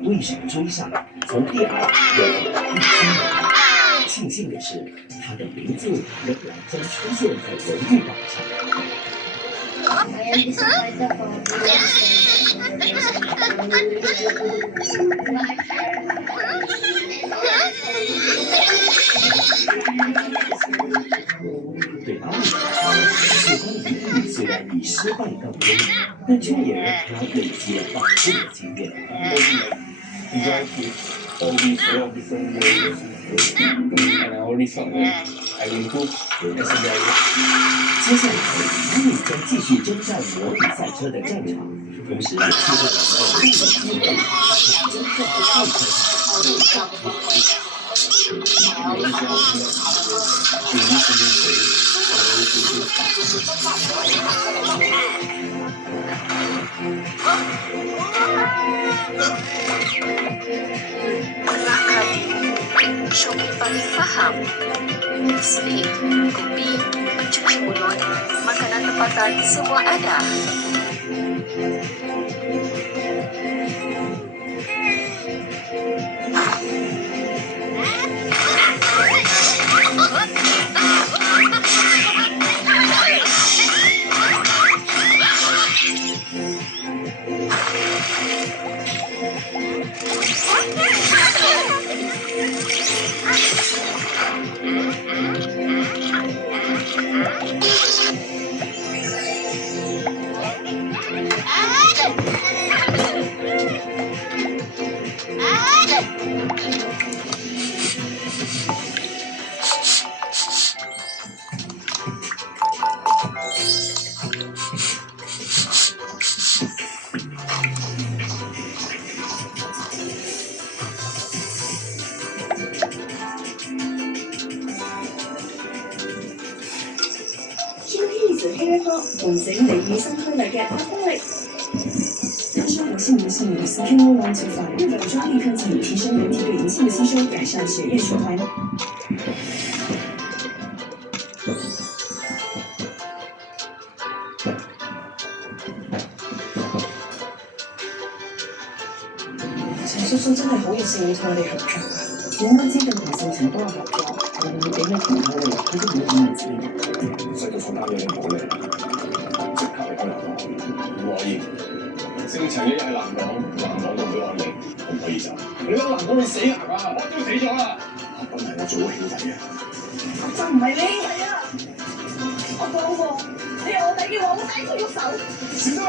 对手追上，从第2又到第3轮。庆幸的是，他的名字仍然将出现在荣誉榜上。对阿米来说，这关于一虽然以失败告终，但却也让他累积了宝贵的经验。All these a lot of different ways, and I already thought that I will improve as a driver. 接下来，阿米将继续征战模拟赛车的战场，同时也期待能够利用机会把真正的赛车上我希望听到这些声音Shopee paling paham. Snake, kopi, cuci mulut, makanan tempatan semua ada.喚醒你與生俱來嘅發光力。他說活性油性与 CQ1 125日本专利科技，提升人体对银杏的吸收，改善血液循环。陳叔叔真係好有誠意同我哋合作啊！你應該知道同姓陳幫我合作，無論要俾咩條件你，佢都唔會咁嚟錢。細到負擔咗你冇咧，即刻離開南港，唔可以。姓陳嘅一喺南港都唔俾我嚟，我唔可以走。你講南港你死硬啊！我都死咗啦！本係我做咗兄弟嘅，就唔係你係啊！我講過，你係我弟嘅話，我抵佢喐手。小心啊！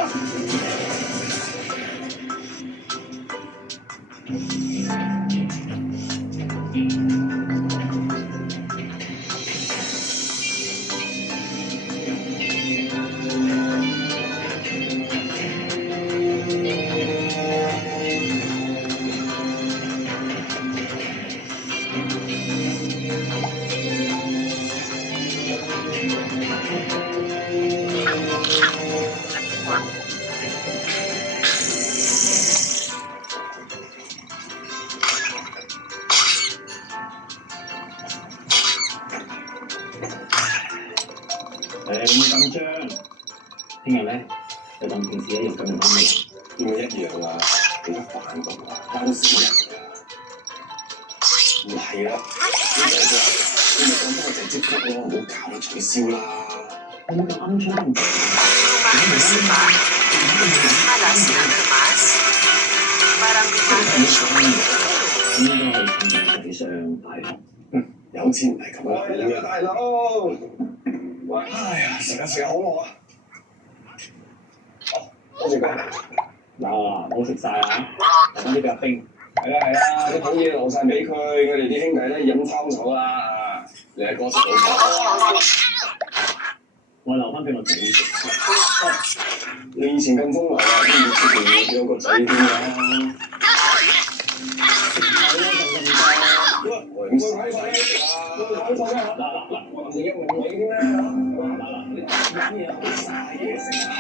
唔緊張，聽日咧就當平時一樣咁樣翻嚟。點會一樣啊？你得飯局啊，包少人㗎。唔係啦，你就咁幫我就接觸咯，唔好搞到取消啦。有冇咁鵪鶉唔做？應該係趁仔上大學。有錢唔係咁啊！喂，大佬。哎呀，食下好餓啊！多謝佢。嗱，冇食晒啊！留翻啲俾阿冰。係啦，啲好嘢留晒俾佢，佢哋啲兄弟咧飲抄手啦。你係歌手佬。我留翻俾我仔食。你以前咁風流啊，都要出邊有個仔添啦。喂，唔該睇晒啊！睇錯咩？嗱，我自己問你添啦。嗱，你飲嘢好晒嘢食啊！